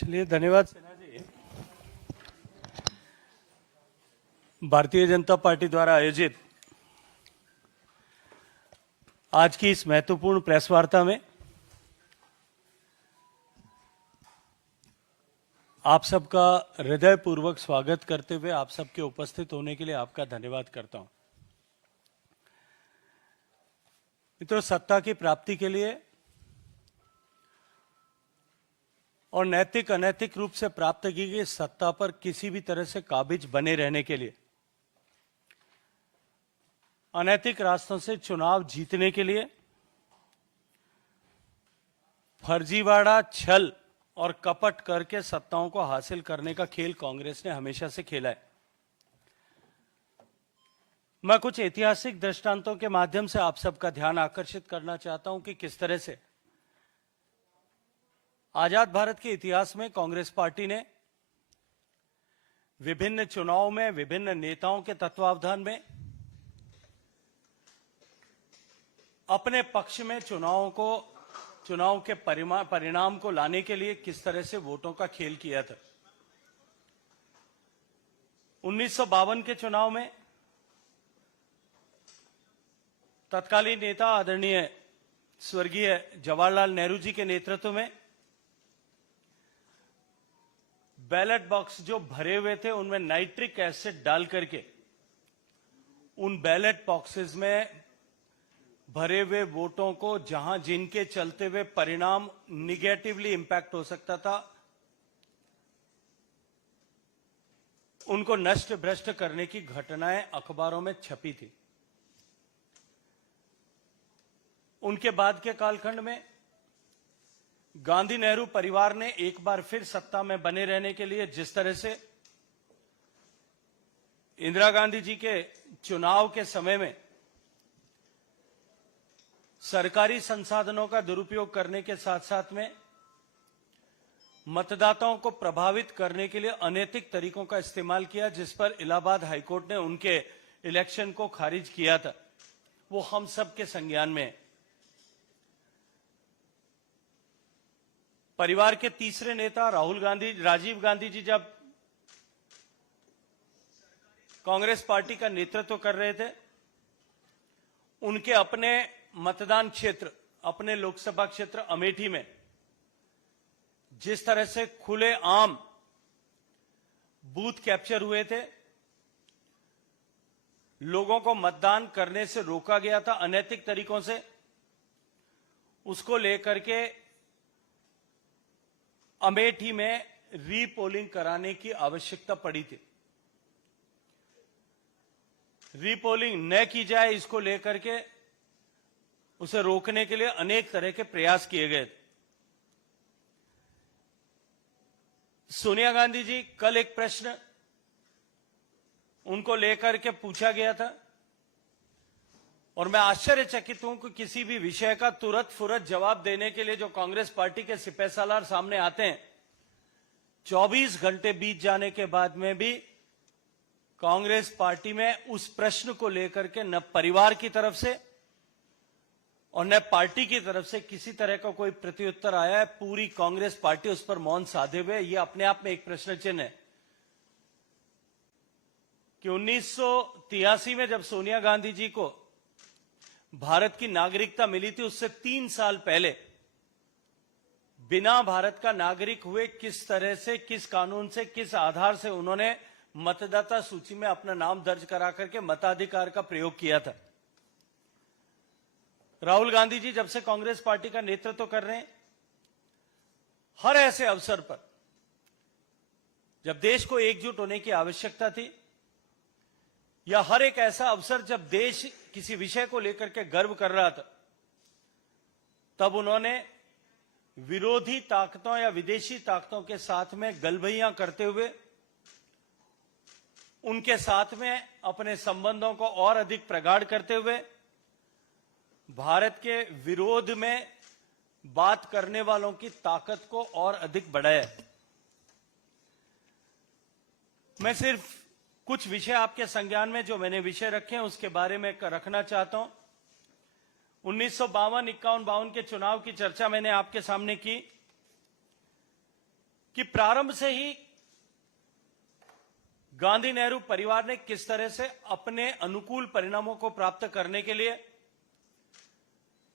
चलिए, धन्यवाद सेना जी। भारतीय जनता पार्टी द्वारा आयोजित आज की इस महत्वपूर्ण प्रेस वार्ता में आप सबका हृदयपूर्वक स्वागत करते हुए आप सबके उपस्थित होने के लिए आपका धन्यवाद करता हूं। मित्रों, सत्ता की प्राप्ति के लिए और नैतिक अनैतिक रूप से प्राप्त की गई सत्ता पर किसी भी तरह से काबिज बने रहने के लिए, अनैतिक रास्तों से चुनाव जीतने के लिए, फर्जीवाड़ा, छल और कपट करके सत्ताओं को हासिल करने का खेल कांग्रेस ने हमेशा से खेला है। मैं कुछ ऐतिहासिक दृष्टांतों के माध्यम से आप सबका ध्यान आकर्षित करना चाहता हूं कि किस तरह से आजाद भारत के इतिहास में कांग्रेस पार्टी ने विभिन्न चुनाव में विभिन्न नेताओं के तत्वावधान में अपने पक्ष में चुनाव के परिणाम को लाने के लिए किस तरह से वोटों का खेल किया था। 1952 के चुनाव में तत्कालीन नेता आदरणीय स्वर्गीय जवाहरलाल नेहरू जी के नेतृत्व में बैलेट बॉक्स जो भरे हुए थे उनमें नाइट्रिक एसिड डाल करके उन बैलेट बॉक्सेस में भरे हुए वोटों को, जहां जिनके चलते हुए परिणाम निगेटिवली इंपैक्ट हो सकता था, उनको नष्ट भ्रष्ट करने की घटनाएं अखबारों में छपी थी। उनके बाद के कालखंड में गांधी नेहरू परिवार ने एक बार फिर सत्ता में बने रहने के लिए जिस तरह से इंदिरा गांधी जी के चुनाव के समय में सरकारी संसाधनों का दुरुपयोग करने के साथ साथ में मतदाताओं को प्रभावित करने के लिए अनैतिक तरीकों का इस्तेमाल किया, जिस पर इलाहाबाद हाईकोर्ट ने उनके इलेक्शन को खारिज किया था, वो हम सब के संज्ञान में है। परिवार के तीसरे नेता राजीव गांधी जी जब कांग्रेस पार्टी का नेतृत्व कर रहे थे, उनके अपने मतदान क्षेत्र, अपने लोकसभा क्षेत्र अमेठी में जिस तरह से खुले आम बूथ कैप्चर हुए थे, लोगों को मतदान करने से रोका गया था अनैतिक तरीकों से, उसको लेकर के अमेठी में रीपोलिंग कराने की आवश्यकता पड़ी थी। रीपोलिंग न की जाए, इसको लेकर के उसे रोकने के लिए अनेक तरह के प्रयास किए गए। सोनिया गांधी जी, कल एक प्रश्न उनको लेकर के पूछा गया था और मैं आश्चर्यचकित हूं कि किसी भी विषय का तुरंत फुरत जवाब देने के लिए जो कांग्रेस पार्टी के सिपहसालार सामने आते हैं, 24 घंटे बीत जाने के बाद में भी कांग्रेस पार्टी में उस प्रश्न को लेकर के न परिवार की तरफ से और न पार्टी की तरफ से किसी तरह का कोई प्रत्युत्तर आया है। पूरी कांग्रेस पार्टी उस पर मौन साधे हुए। यह अपने आप में एक प्रश्न चिन्ह है कि 1983 में जब सोनिया गांधी जी को भारत की नागरिकता मिली थी, उससे 3 साल पहले बिना भारत का नागरिक हुए किस तरह से, किस कानून से, किस आधार से उन्होंने मतदाता सूची में अपना नाम दर्ज करा करके मताधिकार का प्रयोग किया था। राहुल गांधी जी जब से कांग्रेस पार्टी का नेतृत्व कर रहे हैं, हर ऐसे अवसर पर जब देश को एकजुट होने की आवश्यकता थी या हर एक ऐसा अवसर जब देश किसी विषय को लेकर के गर्व कर रहा था, तब उन्होंने विरोधी ताकतों या विदेशी ताकतों के साथ में गलबैयां करते हुए उनके साथ में अपने संबंधों को और अधिक प्रगाढ़ करते हुए भारत के विरोध में बात करने वालों की ताकत को और अधिक बढ़ाया। मैं सिर्फ कुछ विषय आपके संज्ञान में जो मैंने विषय रखे हैं उसके बारे में रखना चाहता हूं। 1952, 51, 52 के चुनाव की चर्चा मैंने आपके सामने की कि प्रारंभ से ही गांधी नेहरू परिवार ने किस तरह से अपने अनुकूल परिणामों को प्राप्त करने के लिए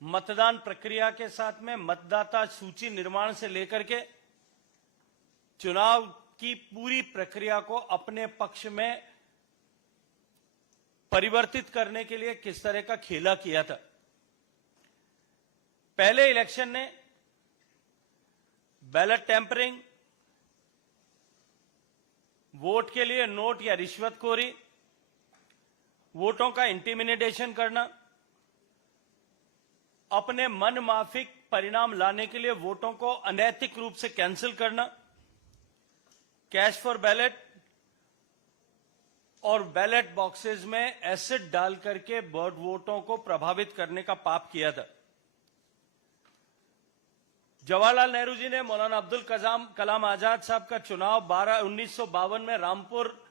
मतदान प्रक्रिया के साथ में मतदाता सूची निर्माण से लेकर के चुनाव की पूरी प्रक्रिया को अपने पक्ष में परिवर्तित करने के लिए किस तरह का खेला किया था। पहले इलेक्शन ने बैलेट टेम्परिंग, वोट के लिए नोट या रिश्वतखोरी, वोटों का इंटिमिडेशन करना, अपने मन माफिक परिणाम लाने के लिए वोटों को अनैतिक रूप से कैंसिल करना, कैश फॉर बैलेट और बैलेट बॉक्सेस में एसिड डाल करके वोटों को प्रभावित करने का पाप किया था। जवाहरलाल नेहरू जी ने मौलाना अब्दुल कलाम आजाद साहब का चुनाव 1952 में रामपुर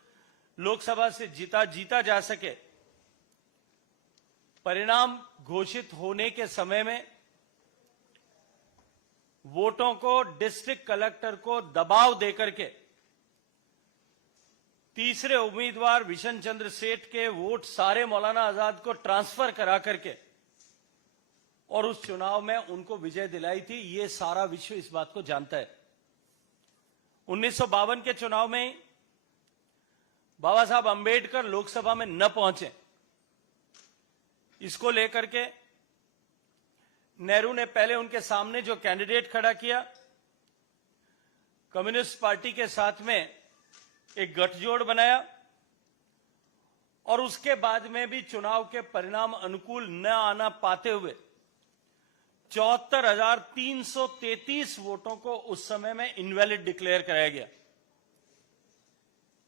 लोकसभा से जीता जा सके, परिणाम घोषित होने के समय में वोटों को डिस्ट्रिक्ट कलेक्टर को दबाव देकर के तीसरे उम्मीदवार विशन चंद्र सेठ के वोट सारे मौलाना आजाद को ट्रांसफर करा करके और उस चुनाव में उनको विजय दिलाई थी। ये सारा विश्व इस बात को जानता है। 1952 के चुनाव में बाबा साहब अंबेडकर लोकसभा में न पहुंचे, इसको लेकर के नेहरू ने पहले उनके सामने जो कैंडिडेट खड़ा किया, कम्युनिस्ट पार्टी के साथ में एक गठजोड़ बनाया और उसके बाद में भी चुनाव के परिणाम अनुकूल न आना पाते हुए 74,333 वोटों को उस समय में इनवैलिड डिक्लेयर कराया गया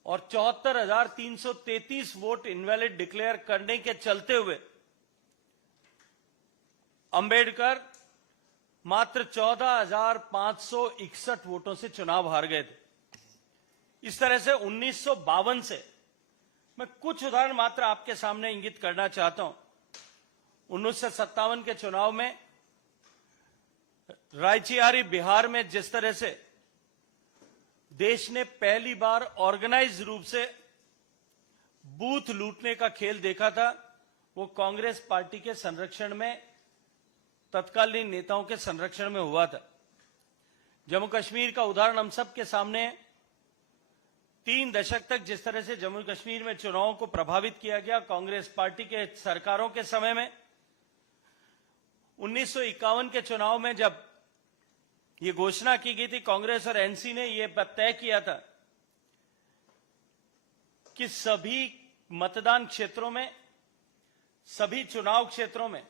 और 74,333 वोट इनवैलिड डिक्लेयर करने के चलते हुए अंबेडकर मात्र 14,561 वोटों से चुनाव हार गए थे। इस तरह से 1952 से मैं कुछ उदाहरण मात्र आपके सामने इंगित करना चाहता हूं। 1957 के चुनाव में रायचियारी बिहार में जिस तरह से देश ने पहली बार ऑर्गेनाइज रूप से बूथ लूटने का खेल देखा था, वो कांग्रेस पार्टी के संरक्षण में, तत्कालीन नेताओं के संरक्षण में हुआ था। जम्मू कश्मीर का उदाहरण हम सब के सामने है। 3 दशक तक जिस तरह से जम्मू कश्मीर में चुनावों को प्रभावित किया गया कांग्रेस पार्टी के सरकारों के समय में, 1951 के चुनाव में जब ये घोषणा की गई थी, कांग्रेस और एनसी ने यह तय किया था कि सभी मतदान क्षेत्रों में, सभी चुनाव क्षेत्रों में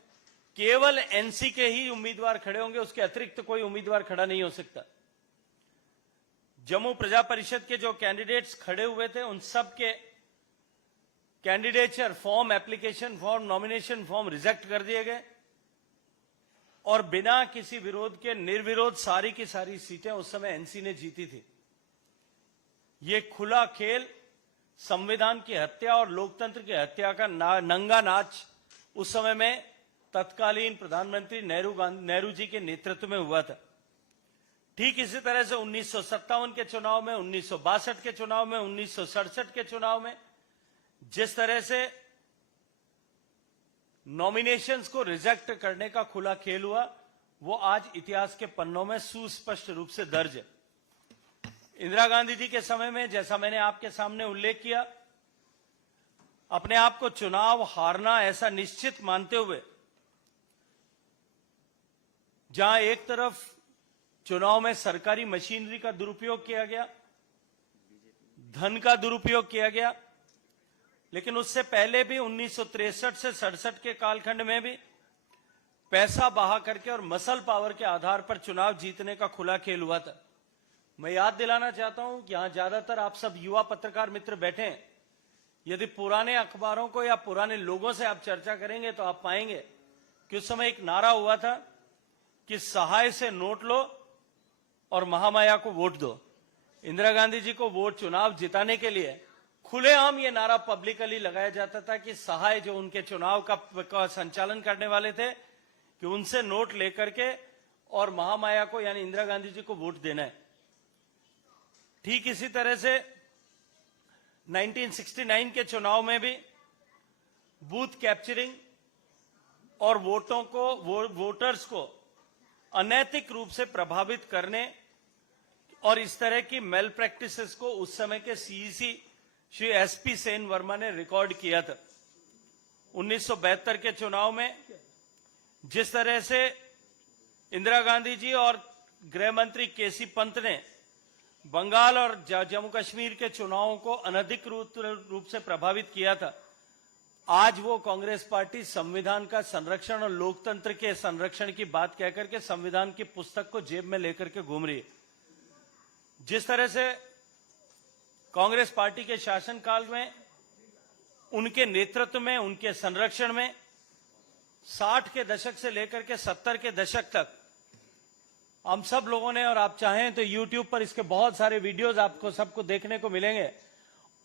केवल एनसी के ही उम्मीदवार खड़े होंगे, उसके अतिरिक्त कोई उम्मीदवार खड़ा नहीं हो सकता। जम्मू प्रजा परिषद के जो कैंडिडेट्स खड़े हुए थे उन सब के candidature form, application form, nomination form reject कर दिए गए और बिना किसी विरोध के निर्विरोध सारी की सारी सीटें उस समय एनसी ने जीती थी। ये खुला खेल, संविधान की हत्या और लोकतंत्र की हत्या का नंगा नाच उस समय में तत्कालीन प्रधानमंत्री नेहरू जी के नेतृत्व में हुआ था। ठीक इसी तरह से 1957 के चुनाव में, 1962 के चुनाव में, 1967 के चुनाव में जिस तरह से नॉमिनेशंस को रिजेक्ट करने का खुला खेल हुआ, वो आज इतिहास के पन्नों में सुस्पष्ट रूप से दर्ज है। इंदिरा गांधी जी के समय में, जैसा मैंने आपके सामने उल्लेख किया, अपने आप को चुनाव हारना ऐसा निश्चित मानते हुए, जहां एक तरफ चुनाव में सरकारी मशीनरी का दुरुपयोग किया गया, धन का दुरुपयोग किया गया, लेकिन उससे पहले भी 1963 से 67 के कालखंड में भी पैसा बहा करके और मसल पावर के आधार पर चुनाव जीतने का खुला खेल हुआ था। मैं याद दिलाना चाहता हूं कि यहां ज्यादातर आप सब युवा पत्रकार मित्र बैठे हैं। यदि पुराने अखबारों को या पुराने लोगों से आप चर्चा करेंगे तो आप पाएंगे कि उस समय एक नारा हुआ था कि सहाय से नोट लो और महामाया को वोट दो। इंदिरा गांधी जी को वोट चुनाव जिताने के लिए खुलेआम ये नारा पब्लिकली लगाया जाता था कि सहाय जो उनके चुनाव का संचालन करने वाले थे कि उनसे नोट लेकर के और महामाया को यानी इंदिरा गांधी जी को वोट देना है। ठीक इसी तरह से 1969 के चुनाव में भी बूथ कैप्चरिंग और वोटर्स को अनैतिक रूप से प्रभावित करने और इस तरह की मेल प्रैक्टिसेस को उस समय के सीईसी श्री एसपी सेन वर्मा ने रिकॉर्ड किया था। 1972 के चुनाव में जिस तरह से इंदिरा गांधी जी और गृह मंत्री केसी पंत ने बंगाल और जम्मू कश्मीर के चुनावों को अनधिकृत रूप से प्रभावित किया था, आज वो कांग्रेस पार्टी संविधान का संरक्षण और लोकतंत्र के संरक्षण की बात कहकर के संविधान की पुस्तक को जेब में लेकर के घूम रही है। जिस तरह से कांग्रेस पार्टी के शासनकाल में, उनके नेतृत्व में, उनके संरक्षण में 60 के दशक से लेकर के 70 के दशक तक हम सब लोगों ने, और आप चाहें तो YouTube पर इसके बहुत सारे वीडियोस आपको सबको देखने को मिलेंगे,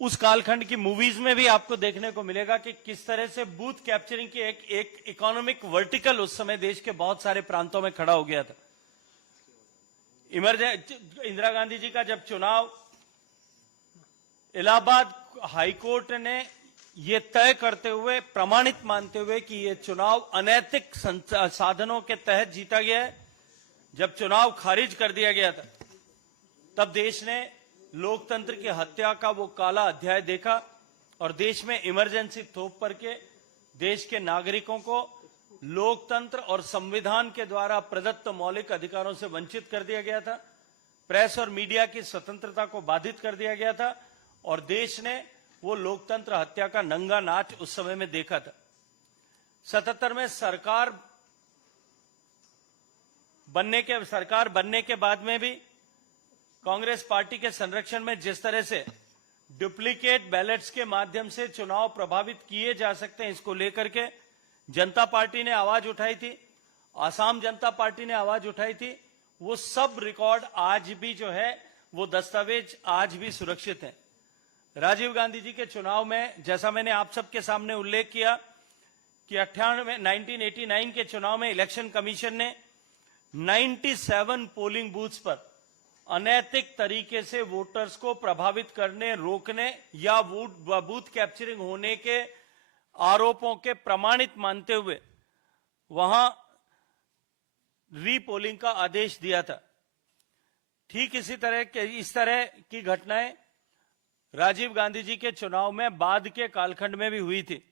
उस कालखंड की मूवीज में भी आपको देखने को मिलेगा कि किस तरह से बूथ कैप्चरिंग की एक इकोनॉमिक वर्टिकल उस समय देश के बहुत सारे प्रांतों में खड़ा हो गया था। इंदिरा गांधी जी का जब चुनाव, इलाहाबाद हाईकोर्ट ने ये तय करते हुए, प्रमाणित मानते हुए कि ये चुनाव अनैतिक साधनों के तहत जीता गया है, जब चुनाव खारिज कर दिया गया था, तब देश ने लोकतंत्र की हत्या का वो काला अध्याय देखा और देश में इमरजेंसी थोप करके देश के नागरिकों को लोकतंत्र और संविधान के द्वारा प्रदत्त मौलिक अधिकारों से वंचित कर दिया गया था। प्रेस और मीडिया की स्वतंत्रता को बाधित कर दिया गया था और देश ने वो लोकतंत्र हत्या का नंगा नाच उस समय में देखा था। 77 में सरकार बनने के बाद में भी कांग्रेस पार्टी के संरक्षण में जिस तरह से डुप्लीकेट बैलेट्स के माध्यम से चुनाव प्रभावित किए जा सकते हैं, इसको लेकर के जनता पार्टी ने आवाज उठाई थी, आसाम जनता पार्टी ने आवाज उठाई थी। वो सब रिकॉर्ड आज भी जो है, वो दस्तावेज आज भी सुरक्षित हैं। राजीव गांधी जी के चुनाव में, जैसा मैंने आप सबके सामने उल्लेख किया कि 1989 के चुनाव में इलेक्शन कमीशन ने 97 पोलिंग बूथ्स पर अनैतिक तरीके से वोटर्स को प्रभावित करने, रोकने या बूथ कैप्चरिंग होने के आरोपों के प्रमाणित मानते हुए वहां रीपोलिंग का आदेश दिया था। ठीक इस तरह की घटनाएं राजीव गांधी जी के चुनाव में बाद के कालखंड में भी हुई थी।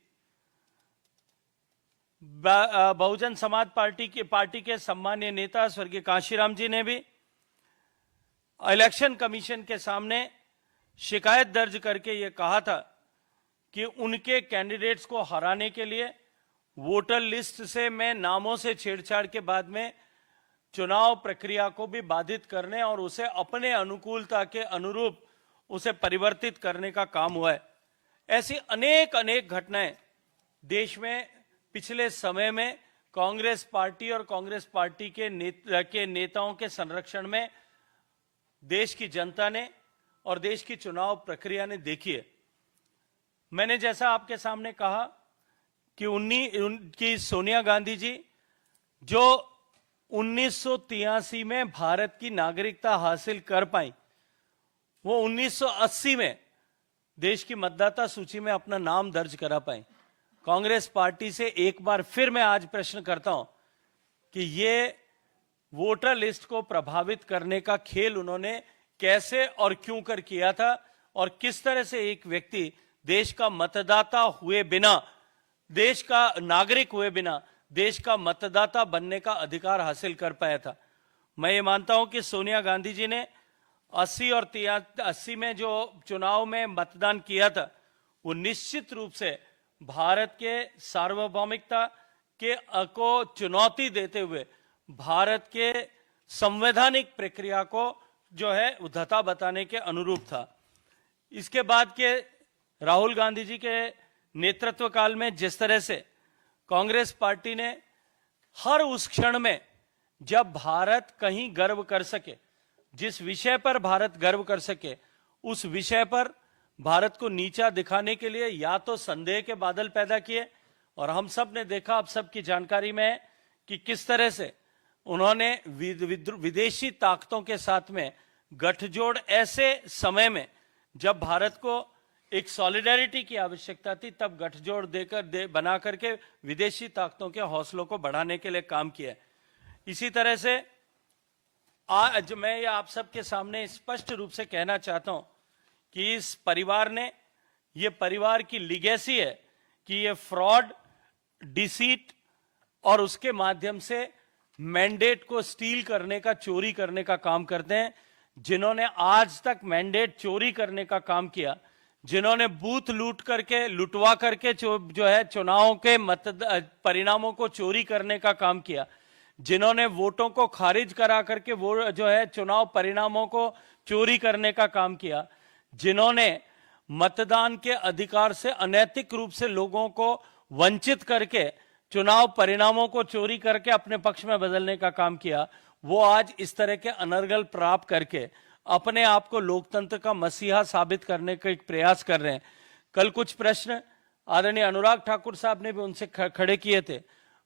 बहुजन समाज पार्टी के सम्मानीय नेता स्वर्गीय कांशीराम जी ने भी इलेक्शन कमीशन के सामने शिकायत दर्ज करके ये कहा था कि उनके कैंडिडेट्स को हराने के लिए वोटर लिस्ट से में नामों से छेड़छाड़ के बाद में चुनाव प्रक्रिया को भी बाधित करने और उसे अपने अनुकूलता के अनुरूप उसे परिवर्तित करने का काम हुआ है। ऐसी अनेक घटनाएं देश में पिछले समय में कांग्रेस पार्टी और कांग्रेस पार्टी के नेताओं के संरक्षण में देश की जनता ने और देश की चुनाव प्रक्रिया ने देखी है। मैंने जैसा आपके सामने कहा कि सोनिया गांधी जी जो 1983 में भारत की नागरिकता हासिल कर पाई, वो 1980 में देश की मतदाता सूची में अपना नाम दर्ज करा पाई। कांग्रेस पार्टी से एक बार फिर मैं आज प्रश्न करता हूं कि ये वोटर लिस्ट को प्रभावित करने का खेल उन्होंने कैसे और क्यों कर किया था और किस तरह से एक व्यक्ति देश का मतदाता हुए बिना, देश का नागरिक हुए बिना देश का मतदाता बनने का अधिकार हासिल कर पाया था। मैं ये मानता हूं कि सोनिया गांधी जी ने 80 में जो चुनाव में मतदान किया था, वो निश्चित रूप से भारत के सार्वभौमिकता को चुनौती देते हुए भारत के संवैधानिक प्रक्रिया को जो है उद्धता बताने के अनुरूप था। इसके बाद के राहुल गांधी जी के नेतृत्व काल में जिस तरह से कांग्रेस पार्टी ने हर उस क्षण में जब भारत कहीं गर्व कर सके, जिस विषय पर भारत गर्व कर सके, उस विषय पर भारत को नीचा दिखाने के लिए या तो संदेह के बादल पैदा किए, और हम सब ने देखा, आप सबकी जानकारी में है कि किस तरह से उन्होंने विदेशी ताकतों के साथ में गठजोड़ ऐसे समय में जब भारत को एक सॉलिडेरिटी की आवश्यकता थी, तब गठजोड़ बना करके विदेशी ताकतों के हौसलों को बढ़ाने के लिए काम किया। इसी तरह से आज मैं ये आप सबके सामने स्पष्ट रूप से कहना चाहता हूं कि इस परिवार ने, ये परिवार की लीगेसी है कि ये फ्रॉड, डिसीट और उसके माध्यम से मैंडेट को स्टील करने का, चोरी करने का काम करते हैं। जिन्होंने आज तक मैंडेट चोरी करने का काम किया, जिन्होंने बूथ लुटवा करके जो है चुनावों के परिणामों को चोरी करने का काम किया, जिन्होंने वोटों को खारिज करा करके वो जो है चुनाव परिणामों को चोरी करने का काम किया, जिन्होंने मतदान के अधिकार से अनैतिक रूप से लोगों को वंचित करके चुनाव परिणामों को चोरी करके अपने पक्ष में बदलने का काम किया, वो आज इस तरह के अनर्गल प्राप्त करके अपने आप को लोकतंत्र का मसीहा साबित करने का एक प्रयास कर रहे हैं। कल कुछ प्रश्न आदरणीय अनुराग ठाकुर साहब ने भी उनसे खड़े किए थे।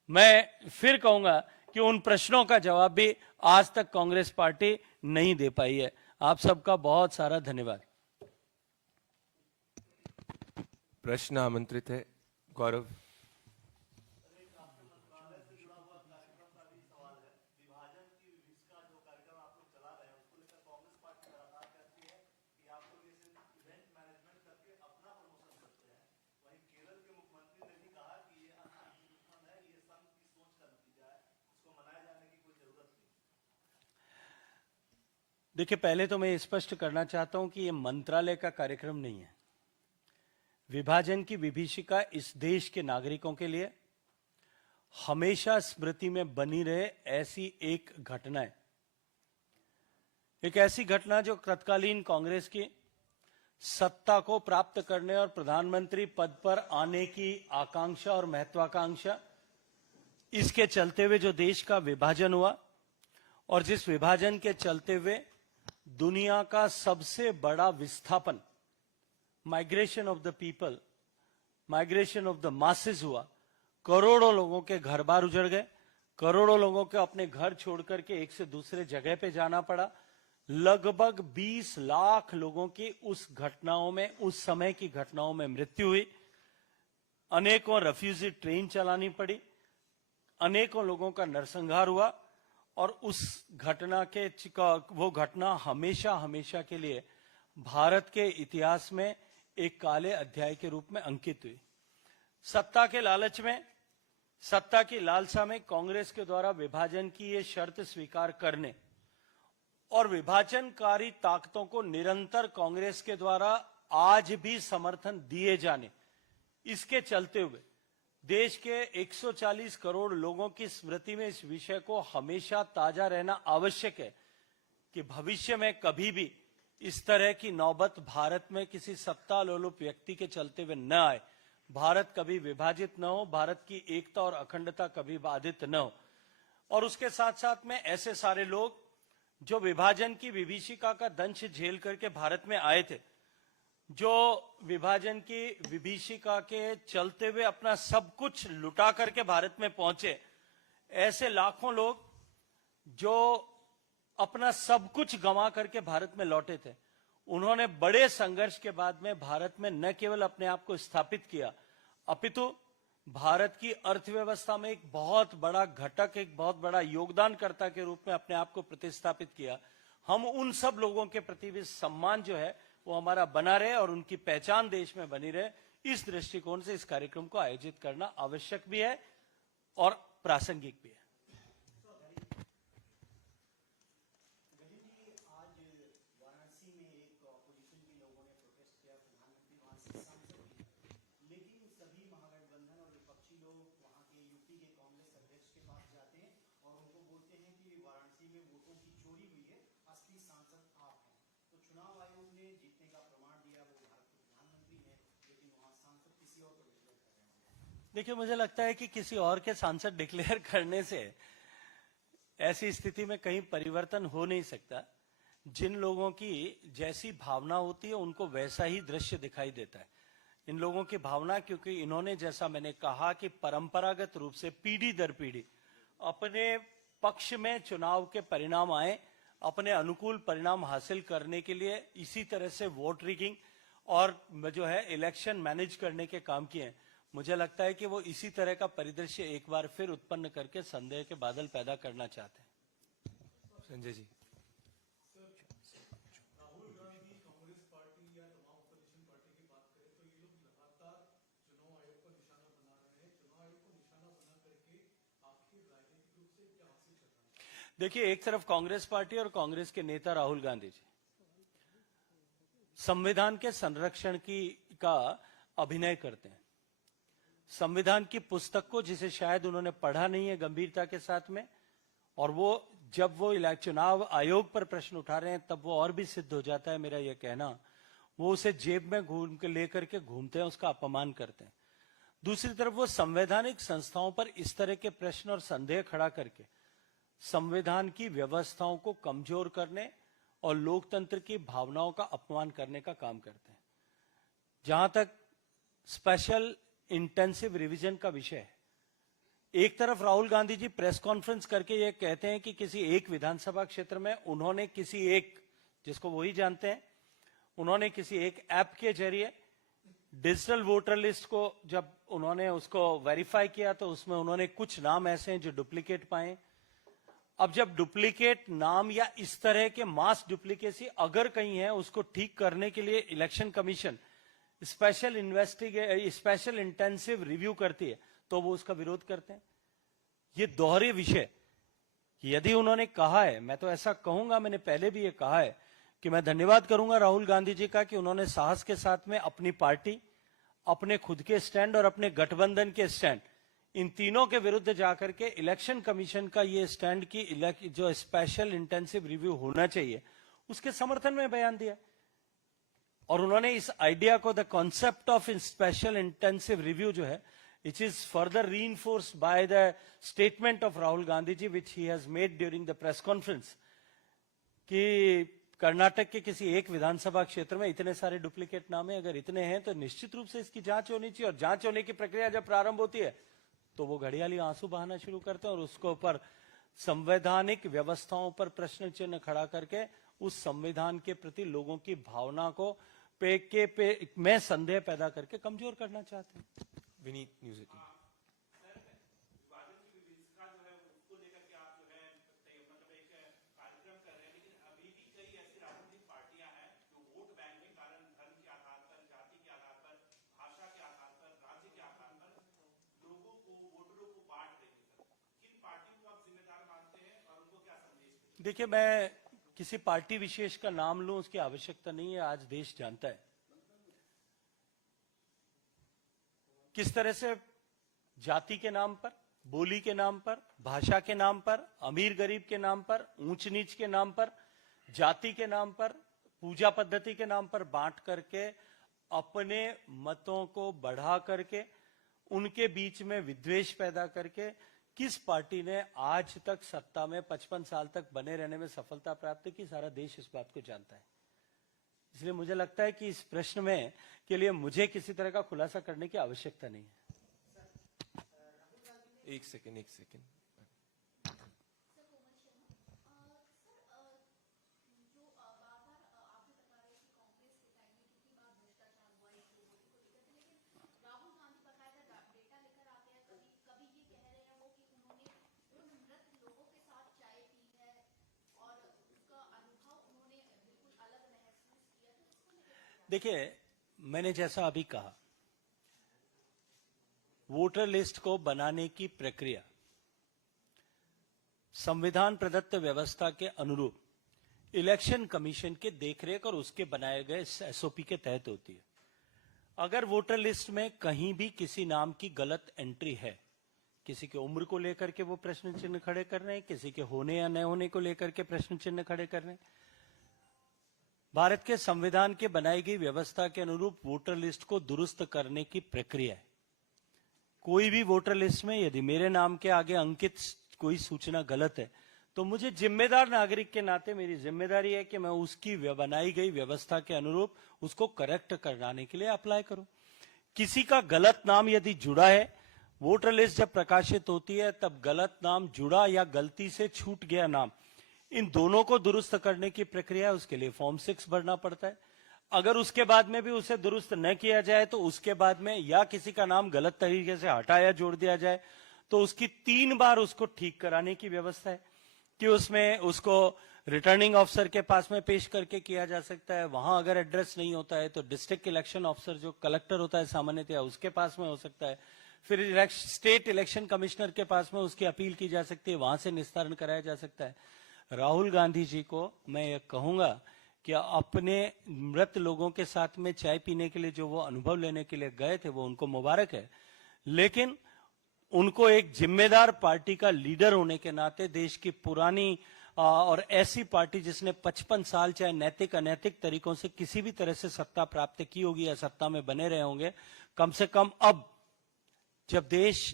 मैं फिर कहूंगा कि उन प्रश्नों का जवाब भी आज तक कांग्रेस पार्टी नहीं दे पाई है। आप सबका बहुत सारा धन्यवाद। प्रश्न आमंत्रित है गौरव। देखिए, पहले तो मैं स्पष्ट करना चाहता हूं कि यह मंत्रालय का कार्यक्रम नहीं है। विभाजन की विभीषिका इस देश के नागरिकों के लिए हमेशा स्मृति में बनी रहे ऐसी एक घटना है। एक ऐसी घटना जो तत्कालीन कांग्रेस की सत्ता को प्राप्त करने और प्रधानमंत्री पद पर आने की आकांक्षा और महत्वाकांक्षा, इसके चलते हुए जो देश का विभाजन हुआ और जिस विभाजन के चलते हुए दुनिया का सबसे बड़ा विस्थापन, migration of the people, migration of the masses हुआ। करोड़ों लोगों के घर बार उजड़ गए, करोड़ों लोगों के अपने घर छोड़ करके एक से दूसरे जगह पे जाना पड़ा। लगभग 20 लाख लोगों की उस घटनाओं में, उस समय की घटनाओं में मृत्यु हुई। अनेकों रेफ्यूजी ट्रेन चलानी पड़ी, अनेकों लोगों का नरसंहार हुआ और उस घटना वो घटना हमेशा हमेशा के लिए भारत के इतिहास में एक काले अध्याय के रूप में अंकित हुई। सत्ता के लालच में, सत्ता की लालसा में कांग्रेस के द्वारा विभाजन की ये शर्त स्वीकार करने और विभाजनकारी ताकतों को निरंतर कांग्रेस के द्वारा आज भी समर्थन दिए जाने, इसके चलते हुए देश के 140 करोड़ लोगों की स्मृति में इस विषय को हमेशा ताजा रहना आवश्यक है कि भविष्य में कभी भी इस तरह की नौबत भारत में किसी सत्ता लोलुप व्यक्ति के चलते हुए न आए, भारत कभी विभाजित न हो, भारत की एकता और अखंडता कभी बाधित न हो। और उसके साथ साथ में ऐसे सारे लोग जो विभाजन की विभीषिका का दंश झेल करके भारत में आए थे, जो विभाजन की विभीषिका के चलते हुए अपना सब कुछ लुटा करके भारत में पहुंचे, ऐसे लाखों लोग जो अपना सब कुछ गंवा करके भारत में लौटे थे, उन्होंने बड़े संघर्ष के बाद में भारत में न केवल अपने आप को स्थापित किया, अपितु भारत की अर्थव्यवस्था में एक बहुत बड़ा घटक, एक बहुत बड़ा योगदानकर्ता के रूप में अपने आप को प्रतिस्थापित किया। हम उन सब लोगों के प्रति भी सम्मान जो है वो हमारा बना रहे और उनकी पहचान देश में बनी रहे, इस दृष्टिकोण से इस कार्यक्रम को आयोजित करना आवश्यक भी है और प्रासंगिक भी है। देखिए, मुझे लगता है कि किसी और के सांसद डिक्लेयर करने से ऐसी स्थिति में कहीं परिवर्तन हो नहीं सकता। जिन लोगों की जैसी भावना होती है उनको वैसा ही दृश्य दिखाई देता है। इन लोगों की भावना, क्योंकि इन्होंने, जैसा मैंने कहा कि परंपरागत रूप से पीढ़ी दर पीढ़ी अपने पक्ष में चुनाव के परिणाम आए, अपने अनुकूल परिणाम हासिल करने के लिए इसी तरह से वोट रिगिंग और जो है इलेक्शन मैनेज करने के काम किए हैं। मुझे लगता है कि वो इसी तरह का परिदृश्य एक बार फिर उत्पन्न करके संदेह के बादल पैदा करना चाहते हैं। संजय जी। देखिए, एक तरफ कांग्रेस पार्टी और कांग्रेस के नेता राहुल गांधी जी संविधान के संरक्षण का अभिनय करते हैं। संविधान की पुस्तक को, जिसे शायद उन्होंने पढ़ा नहीं है गंभीरता के साथ में, और वो जब वो चुनाव आयोग पर प्रश्न उठा रहे हैं तब वो और भी सिद्ध हो जाता है मेरा यह कहना, वो उसे जेब में घूम के लेकर के घूमते हैं, उसका अपमान करते हैं। दूसरी तरफ वो संवैधानिक संस्थाओं पर इस तरह के प्रश्न और संदेह खड़ा करके संविधान की व्यवस्थाओं को कमजोर करने और लोकतंत्र की भावनाओं का अपमान करने का काम करते हैं। जहां तक स्पेशल इंटेंसिव रिवीजन का विषय है, एक तरफ राहुल गांधी जी प्रेस कॉन्फ्रेंस करके ये कहते हैं कि किसी एक विधानसभा क्षेत्र में उन्होंने किसी एक, जिसको वही जानते हैं, उन्होंने किसी एक ऐप के जरिए डिजिटल वोटर लिस्ट को जब उन्होंने उसको वेरीफाई किया तो उसमें उन्होंने कुछ नाम ऐसे हैं जो डुप्लीकेट पाए। अब जब डुप्लीकेट नाम या इस तरह के मास डुप्लीकेसी अगर कहीं है, उसको ठीक करने के लिए election commission special intensive review करती है तो वो उसका विरोध करते हैं। ये दोहरे विषय, यदि उन्होंने कहा है, मैं तो ऐसा कहूंगा, मैंने पहले भी ये कहा है कि मैं धन्यवाद करूंगा राहुल गांधी जी का कि उन्होंने साहस के साथ में अपनी पार्टी, अपने खुद के स्टैंड और अपने गठबंधन के स्टैंड, इन तीनों के विरुद्ध जाकर के इलेक्शन कमीशन का ये स्टैंड की जो स्पेशल इंटेंसिव रिव्यू होना चाहिए उसके समर्थन में बयान दिया। और उन्होंने इस आइडिया को, the concept of special intensive review जो है, it is further reinforced by the statement of Rahul Gandhi ji which he has made during the press conference, कि कर्नाटक के किसी एक विधानसभा क्षेत्र में इतने सारे डुप्लीकेट नाम है, अगर इतने हैं तो निश्चित रूप से इसकी जांच होनी चाहिए। और जांच होने की प्रक्रिया जब प्रारंभ होती है तो वो घड़ियाली आंसू बहाना शुरू करते हैं और उसको ऊपर संवैधानिक व्यवस्थाओं पर प्रश्न चिन्ह खड़ा करके उस संविधान के प्रति लोगों की भावना को में संदेह पैदा करके कमजोर करना चाहते हैं। विनीत, न्यूज़ 18। देखिए, मैं किसी पार्टी विशेष का नाम लूं उसकी आवश्यकता नहीं है। आज देश जानता है किस तरह से जाति के नाम पर, बोली के नाम पर, भाषा के नाम पर, अमीर गरीब के नाम पर, ऊंच नीच के नाम पर, जाति के नाम पर, पूजा पद्धति के नाम पर बांट करके अपने मतों को बढ़ा करके उनके बीच में विद्वेष पैदा करके किस पार्टी ने आज तक सत्ता में 55 साल तक बने रहने में सफलता प्राप्त की, सारा देश इस बात को जानता है। इसलिए मुझे लगता है कि इस प्रश्न में के लिए मुझे किसी तरह का खुलासा करने की आवश्यकता नहीं है। एक सेकंड। देखिए, मैंने जैसा अभी कहा, वोटर लिस्ट को बनाने की प्रक्रिया संविधान प्रदत्त व्यवस्था के अनुरूप इलेक्शन कमीशन के देखरेख और उसके बनाए गए एसओपी के तहत होती है। अगर वोटर लिस्ट में कहीं भी किसी नाम की गलत एंट्री है, किसी की उम्र को लेकर के वो प्रश्न चिन्ह खड़े कर रहे हैं, किसी के होने या न होने को लेकर के प्रश्न चिन्ह खड़े कर रहे हैं, भारत के संविधान के बनाई गई व्यवस्था के अनुरूप वोटर लिस्ट को दुरुस्त करने की प्रक्रिया है। कोई भी वोटर लिस्ट में यदि मेरे नाम के आगे अंकित कोई सूचना गलत है तो मुझे जिम्मेदार नागरिक के नाते मेरी जिम्मेदारी है कि मैं उसकी बनाई गई व्यवस्था के अनुरूप उसको करेक्ट कराने के लिए अप्लाई करूं। किसी का गलत नाम यदि जुड़ा है, वोटर लिस्ट जब प्रकाशित होती है तब गलत नाम जुड़ा या गलती से छूट गया नाम, इन दोनों को दुरुस्त करने की प्रक्रिया है, उसके लिए फॉर्म 6 भरना पड़ता है। अगर उसके बाद में भी उसे दुरुस्त न किया जाए तो उसके बाद में या किसी का नाम गलत तरीके से हटाया जोड़ दिया जाए तो उसकी 3 बार उसको ठीक कराने की व्यवस्था है कि उसमें उसको रिटर्निंग ऑफिसर के पास में पेश करके किया जा सकता है। वहां अगर एड्रेस नहीं होता है तो डिस्ट्रिक्ट इलेक्शन ऑफिसर जो कलेक्टर होता है सामान्यतया उसके पास में हो सकता है। फिर स्टेट इलेक्शन कमिश्नर के पास में उसकी अपील की जा सकती है, वहां से निस्तारण कराया जा सकता है। राहुल गांधी जी को मैं ये कहूंगा कि अपने मृत लोगों के साथ में चाय पीने के लिए जो वो अनुभव लेने के लिए गए थे वो उनको मुबारक है, लेकिन उनको एक जिम्मेदार पार्टी का लीडर होने के नाते देश की पुरानी और ऐसी पार्टी जिसने 55 साल चाहे नैतिक अनैतिक तरीकों से किसी भी तरह से सत्ता प्राप्त की होगी या सत्ता में बने रहे होंगे, कम से कम अब जब देश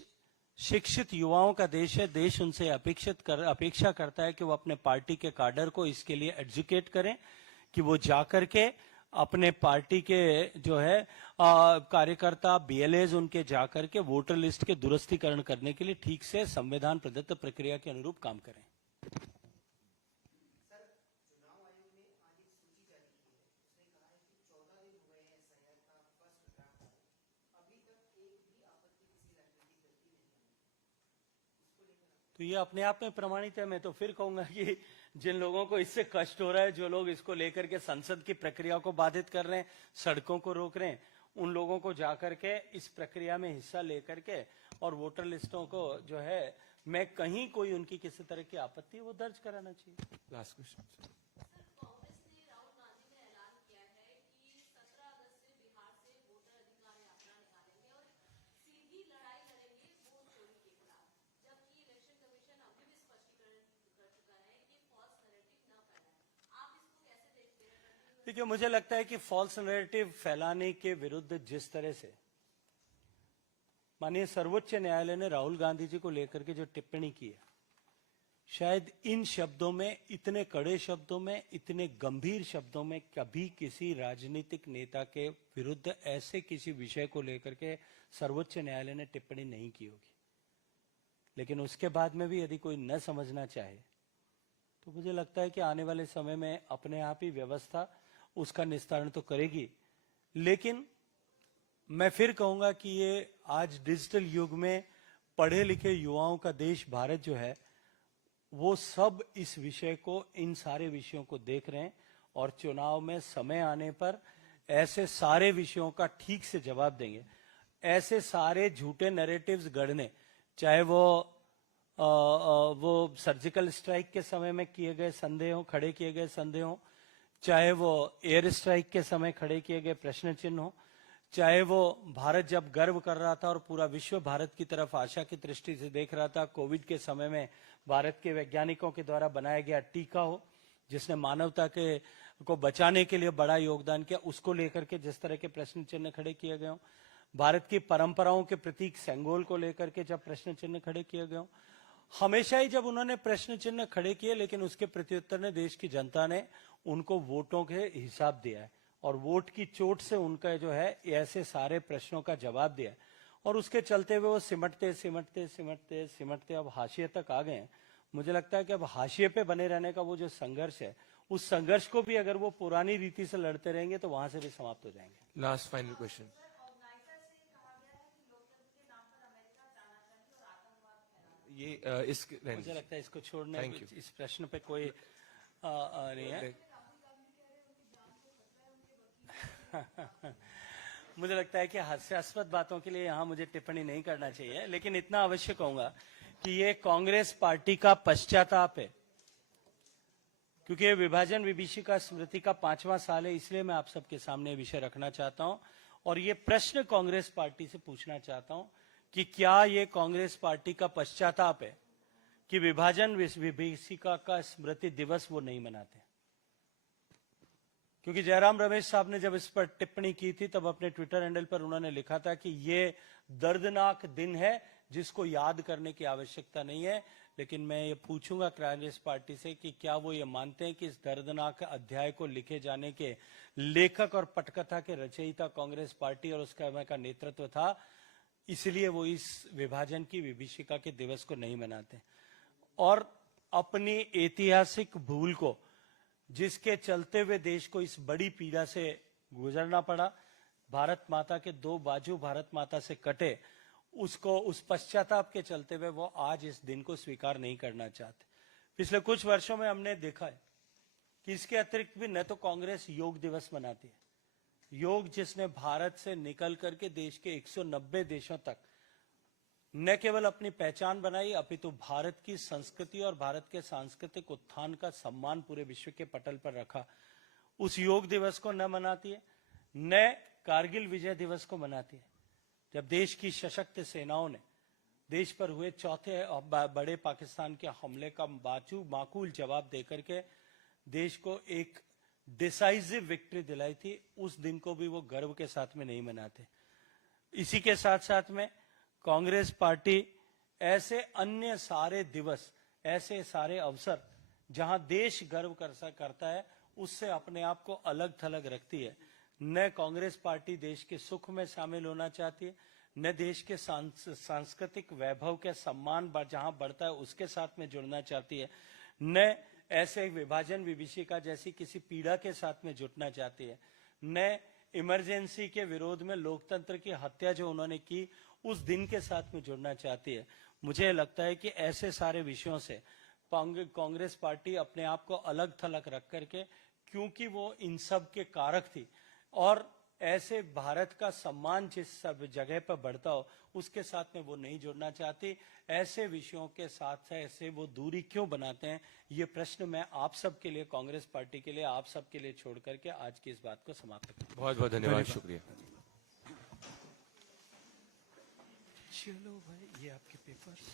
शिक्षित युवाओं का देश है, देश उनसे अपेक्षा करता है कि वो अपने पार्टी के काडर को इसके लिए एजुकेट करें कि वो जाकर के अपने पार्टी के जो है कार्यकर्ता बीएलएज उनके जाकर के वोटर लिस्ट के दुरुस्तीकरण करने के लिए ठीक से संविधान प्रदत्त प्रक्रिया के अनुरूप काम करें। तो ये अपने आप में प्रमाणित है। मैं तो फिर कहूंगा कि जिन लोगों को इससे कष्ट हो रहा है, जो लोग इसको लेकर के संसद की प्रक्रिया को बाधित कर रहे हैं, सड़कों को रोक रहे हैं, उन लोगों को जाकर के इस प्रक्रिया में हिस्सा लेकर के और वोटर लिस्टों को जो है मैं कहीं कोई उनकी किसी तरह की आपत्ति है वो दर्ज कराना चाहिए। Last question. देखिए, मुझे लगता है कि फॉल्स नैरेटिव फैलाने के विरुद्ध जिस तरह से माननीय सर्वोच्च न्यायालय ने राहुल गांधी जी को लेकर के जो टिप्पणी की है, शायद इन शब्दों में, इतने कड़े शब्दों में, इतने गंभीर शब्दों में कभी किसी राजनीतिक नेता के विरुद्ध ऐसे किसी विषय को लेकर के सर्वोच्च न्यायालय ने टिप्पणी नहीं की होगी। लेकिन उसके बाद में भी यदि कोई न समझना चाहे तो मुझे लगता है कि आने वाले समय में अपने आप ही व्यवस्था उसका निस्तारण तो करेगी। लेकिन मैं फिर कहूंगा कि ये आज डिजिटल युग में पढ़े लिखे युवाओं का देश भारत जो है, वो सब इस विषय को, इन सारे विषयों को देख रहे हैं और चुनाव में समय आने पर ऐसे सारे विषयों का ठीक से जवाब देंगे। ऐसे सारे झूठे नैरेटिव्स गढ़ने, चाहे वो सर्जिकल स्ट्राइक के समय में किए गए संदेह हो, खड़े किए गए संदेह हो, चाहे वो एयर स्ट्राइक के समय खड़े किए गए प्रश्न चिन्ह हो, चाहे वो भारत जब गर्व कर रहा था और पूरा विश्व भारत की तरफ आशा की दृष्टि से देख रहा था, कोविड के समय में भारत के वैज्ञानिकों के द्वारा बनाया गया टीका हो जिसने मानवता के को बचाने के लिए बड़ा योगदान किया, उसको लेकर के जिस तरह के प्रश्न चिन्ह खड़े किए गए हों, भारत की परंपराओं के प्रतीक सेंगोल को लेकर के जब प्रश्न चिन्ह खड़े किए गए हों, हमेशा ही जब उन्होंने प्रश्न चिन्ह खड़े किए, लेकिन उसके प्रत्युत्तर में देश की जनता ने उनको वोटों के हिसाब दिया है और वोट की चोट से उनका जो है ऐसे सारे प्रश्नों का जवाब दिया है और उसके चलते हुए वो सिमटते सिमटते सिमटते सिमटते अब हाशिए तक आ गए हैं। मुझे लगता है कि अब हाशिए पे बने रहने का वो जो संघर्ष है, उस संघर्ष को भी अगर वो पुरानी रीति से लड़ते रहेंगे तो वहां से भी समाप्त हो जाएंगे। Last final question. ये मुझे लगता है इसको छोड़ने, इस प्रश्न पे कोई नहीं है। मुझे लगता है कि हास्यास्पद बातों के लिए यहाँ मुझे टिप्पणी नहीं करना चाहिए, लेकिन इतना अवश्य कहूंगा कि ये कांग्रेस पार्टी का पश्चाताप है, क्योंकि ये विभाजन विभीषिका स्मृति का 5वां साल है। इसलिए मैं आप सबके सामने विषय रखना चाहता हूं और ये प्रश्न कांग्रेस पार्टी से पूछना चाहता हूं कि क्या ये कांग्रेस पार्टी का पश्चाताप है कि विभाजन विभीषिका का स्मृति दिवस वो नहीं मनाते। क्योंकि जयराम रमेश साहब ने जब इस पर टिप्पणी की थी तब अपने ट्विटर हैंडल पर उन्होंने लिखा था कि ये दर्दनाक दिन है जिसको याद करने की आवश्यकता नहीं है। लेकिन मैं ये पूछूंगा कांग्रेस पार्टी से कि क्या वो ये मानते हैं कि इस दर्दनाक अध्याय को लिखे जाने के लेखक और पटकथा के रचयिता कांग्रेस पार्टी और उसका का नेतृत्व था, इसलिए वो इस विभाजन की विभीषिका के दिवस को नहीं मनाते। और अपनी ऐतिहासिक भूल को, जिसके चलते हुए देश को इस बड़ी पीड़ा से गुजरना पड़ा, भारत माता के दो बाजू भारत माता से कटे, उसको उस पश्चाताप के चलते हुए वो आज इस दिन को स्वीकार नहीं करना चाहते। पिछले कुछ वर्षों में हमने देखा है कि इसके अतिरिक्त भी न तो कांग्रेस योग दिवस मनाती है, योग जिसने भारत से निकल करके देश के 190 देशों तक न केवल अपनी पहचान बनाई, अपितु भारत की संस्कृति और भारत के सांस्कृतिक उत्थान का सम्मान पूरे विश्व के पटल पर रखा, उस योग दिवस को न मनाती है, न कारगिल विजय दिवस को मनाती है, जब देश की सशक्त सेनाओं ने देश पर हुए चौथे बड़े पाकिस्तान के हमले का माकूल जवाब देकर के देश को एक डिसाइसिव विक्ट्री दिलाई थी। उस दिन को भी वो गर्व के साथ में नहीं मनाते। इसी के साथ साथ में कांग्रेस पार्टी ऐसे अन्य सारे दिवस, ऐसे सारे अवसर जहां देश गर्व करता है, उससे अपने आप को अलग थलग रखती है। न कांग्रेस पार्टी देश के सुख में शामिल होना चाहती है, न देश के सांस्कृतिक वैभव के सम्मान जहां बढ़ता है उसके साथ में जुड़ना चाहती है, न ऐसे विभाजन विभीषिका जैसी किसी पीड़ा के साथ में जुटना चाहती है, न इमरजेंसी के विरोध में लोकतंत्र की हत्या जो उन्होंने की उस दिन के साथ में जुड़ना चाहती है। मुझे लगता है कि ऐसे सारे विषयों से कांग्रेस पार्टी अपने आप को अलग थलग रख करके, क्योंकि वो इन सब के कारक थी और ऐसे भारत का सम्मान जिस सब जगह पर बढ़ता हो उसके साथ में वो नहीं जुड़ना चाहती। ऐसे विषयों के साथ ऐसे वो दूरी क्यों बनाते हैं, ये प्रश्न मैं आप सब के लिए, कांग्रेस पार्टी के लिए, आप सब के लिए छोड़ करके आज की इस बात को समाप्त करता हूं। बहुत बहुत धन्यवाद, शुक्रिया। चलो भाई, ये आपके पेपर्स।